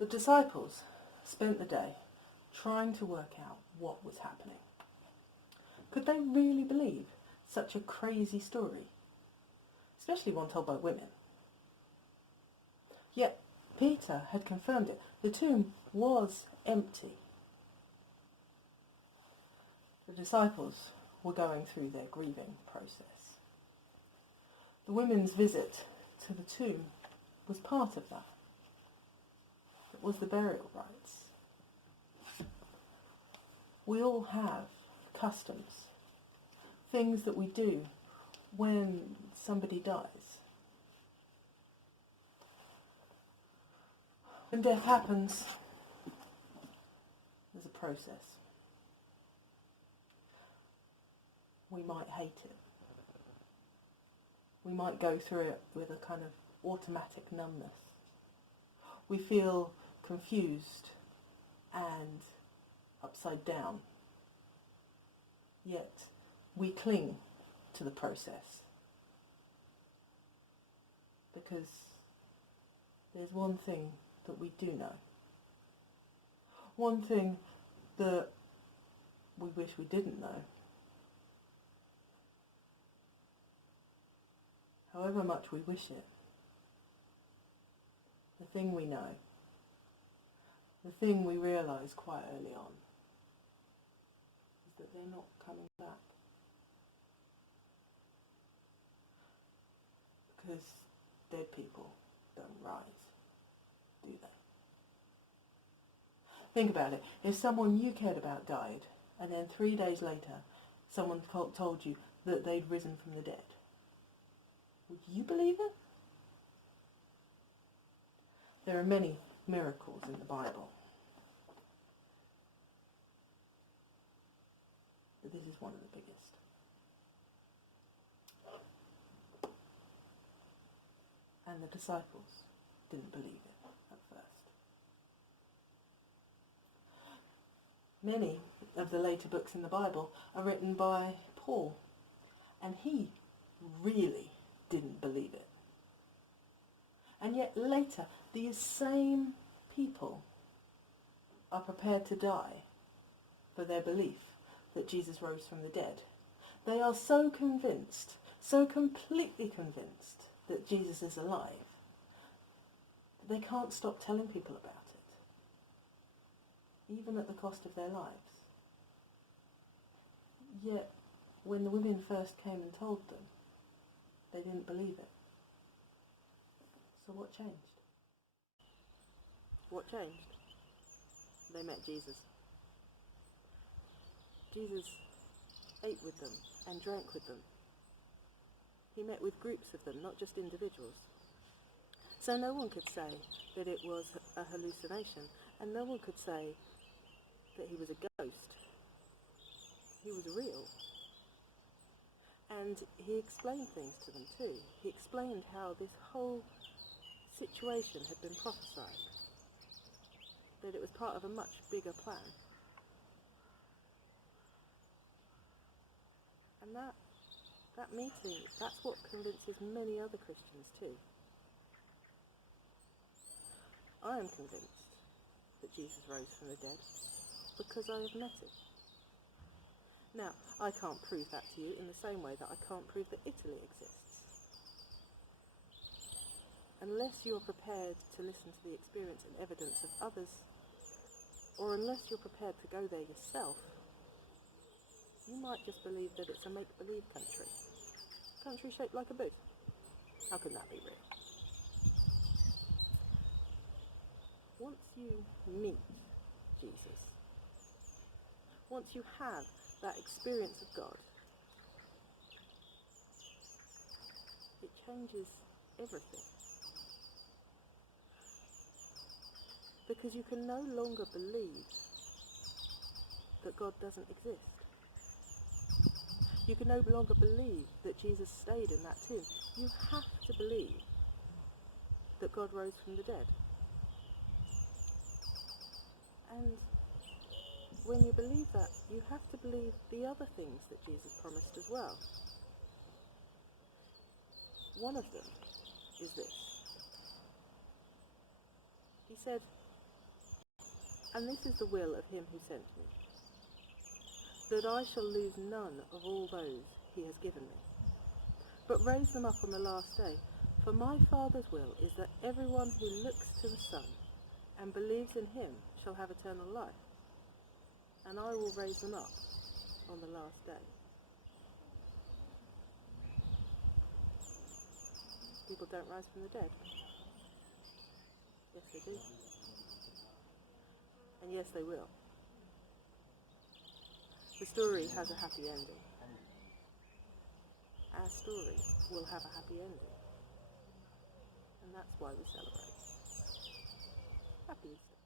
The disciples spent the day trying to work out what was happening. Could they really believe such a crazy story, especially one told by women? Yet Peter had confirmed it. The tomb was empty. The disciples were going through their grieving process. The women's visit to the tomb was part of that. It was the burial rites. We all have customs, things that we do when somebody dies. When death happens, there's a process. We might hate it. We might go through it with a kind of automatic numbness. We feel confused and upside down. Yet we cling to the process because there's one thing that we do know. One thing that we wish we didn't know. However much we wish it, the thing we know, the thing we realise quite early on, is that they're not coming back. Because dead people don't rise, do they? Think about it. If someone you cared about died, and then 3 days later someone told you that they'd risen from the dead, would you believe it? There are many miracles in the Bible, but this is one of the biggest. And the disciples didn't believe it at first. Many of the later books in the Bible are written by Paul, and he really didn't believe it. And yet later, these same people are prepared to die for their belief that Jesus rose from the dead. They are so convinced, so completely convinced that Jesus is alive, that they can't stop telling people about it, even at the cost of their lives. Yet, when the women first came and told them, they didn't believe it. So what changed? What changed? They met Jesus. Jesus ate with them and drank with them. He met with groups of them, not just individuals. So no one could say that it was a hallucination, and no one could say that he was a ghost. He was real. And he explained things to them too. He explained how this whole situation had been prophesied, that it was part of a much bigger plan. And that meeting, that's what convinces many other Christians too. I am convinced that Jesus rose from the dead because I have met him. Now, I can't prove that to you in the same way that I can't prove that Italy exists. Unless you're prepared to listen to the experience and evidence of others, or unless you're prepared to go there yourself, you might just believe that it's a make-believe country. Country shaped like a boot. How can that be real? Once you meet Jesus, once you have that experience of God, it changes everything. Because you can no longer believe that God doesn't exist. You can no longer believe that Jesus stayed in that tomb. You have to believe that God rose from the dead. And when you believe that, you have to believe the other things that Jesus promised as well. One of them is this. He said, And this is the will of him who sent me, that I shall lose none of all those he has given me, but raise them up on the last day. For my Father's will is that everyone who looks to the Son and believes in him shall have eternal life, and I will raise them up on the last day. People don't rise from the dead. Yes, they do. And yes, they will. The story has a happy ending. Our story will have a happy ending. And that's why we celebrate. Happy Easter.